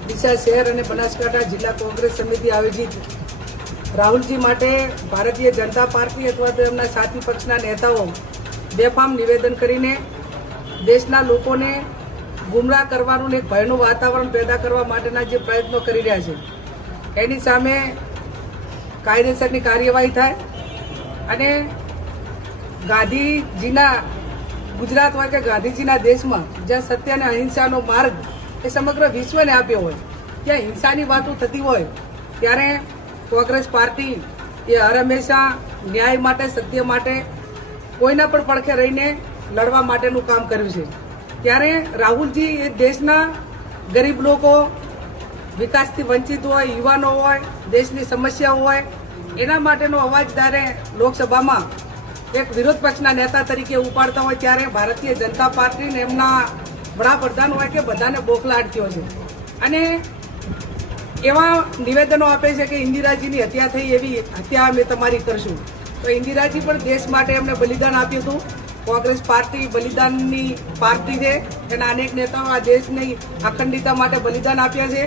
ડીસા શહેર અને બનાસકાંઠા જિલ્લા કોંગ્રેસ સમિતિ આયોજિત રાહુલજી માટે ભારતીય જનતા પાર્ટી અથવા તો એમના સાથી પક્ષના નેતાઓ બેફામ નિવેદન કરીને દેશના લોકોને ગુમરાહ કરવાનું ને ભયનું વાતાવરણ પેદા કરવા માટેના જે પ્રયત્નો કરી રહ્યા છે એની સામે કાયદેસરની કાર્યવાહી થાય અને ગાંધીજીના ગુજરાત હોય કે ગાંધીજીના દેશમાં જ્યાં સત્ય અને અહિંસાનો માર્ગ એ સમગ્ર વિશ્વને આપ્યો હોય ત્યાં હિંસાની વાતો થતી હોય ત્યારે કોંગ્રેસ પાર્ટી એ હર હંમેશા ન્યાય માટે સત્ય માટે કોઈના પણ પડખે રહીને લડવા માટેનું કામ કર્યું છે ત્યારે રાહુલજી એ દેશના ગરીબ લોકો વિકાસથી વંચિત હોય યુવાનો હોય દેશની સમસ્યાઓ હોય એના માટેનો અવાજ જ્યારે લોકસભામાં એક વિરોધ પક્ષના નેતા તરીકે ઉપાડતા હોય ત્યારે ભારતીય જનતા પાર્ટીને એમના વડાપ્રધાન હોય કે બધાને બોખલાટ થયો છે અને એવા નિવેદનો આપે છે કે ઇન્દિરાજીની હત્યા થઈ એવી હત્યા અમે તમારી કરશું તો ઇન્દિરાજી પણ દેશ માટે એમને બલિદાન આપ્યું હતું કોંગ્રેસ પાર્ટી બલિદાનની પાર્ટી છે એના અનેક નેતાઓ આ દેશની અખંડિતતા માટે બલિદાન આપ્યા છે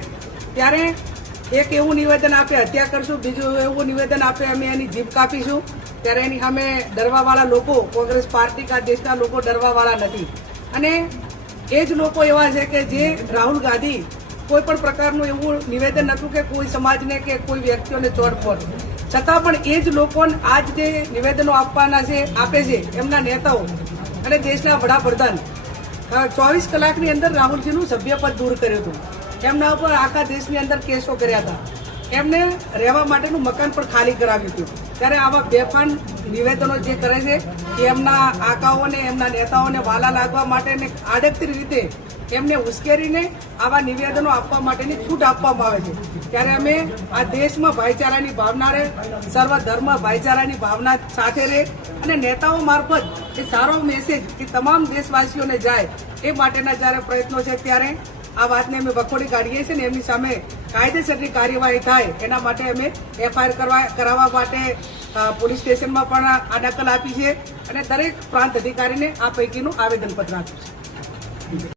ત્યારે એક એવું નિવેદન આપે હત્યા કરશું બીજું એવું નિવેદન આપે અમે એની જીભ કાપીશું ત્યારે એની સામે ડરવાવાળા લોકો કોંગ્રેસ પાર્ટી કા દેશના લોકો ડરવાવાળા નથી અને એ જ લોકો એવા છે કે જે રાહુલ ગાંધી કોઈ પણ પ્રકારનું એવું નિવેદન હતું કે કોઈ સમાજને કે કોઈ વ્યક્તિઓને ચોટફોડ છતાં પણ એ જ લોકોને આજ જે નિવેદનો આપવાના છે આપે છે એમના નેતાઓ અને દેશના વડાપ્રધાન 24 કલાકની અંદર રાહુલજીનું સભ્યપદ દૂર કર્યું હતું એમના ઉપર આખા દેશની અંદર કેસો કર્યા હતા એમને રહેવા માટેનું મકાન પણ ખાલી કરાવ્યું હતું ત્યારે આવા બેફાન નિવેદનો જે કરે છે એ એમના આકાઓને એમના નેતાઓને વાલા લાગવા માટે આડકતરી રીતે એમને ઉશ્કેરીને આવા નિવેદનો આપવા માટેની છૂટ આપવામાં આવે છે ત્યારે અમે આ દેશમાં ભાઈચારાની ભાવના રહે સર્વ ધર્મ ભાઈચારાની ભાવના સાથે રહે અને નેતાઓ મારફત એ સારો મેસેજ કે તમામ દેશવાસીઓને જાય એ માટેના જ્યારે પ્રયત્નો છે ત્યારે આ વાતને અમે વખોડી કાઢીએ છીએ ને એમની સામે કાયદેસરની કાર્યવાહી થાય એના માટે અમે એફઆઈઆર કરાવવા માટે પોલીસ સ્ટેશનમાં પણ આ નકલ આપી છે અને દરેક પ્રાંત અધિકારીને આ પૈકીનું આવેદનપત્ર આપ્યું છે.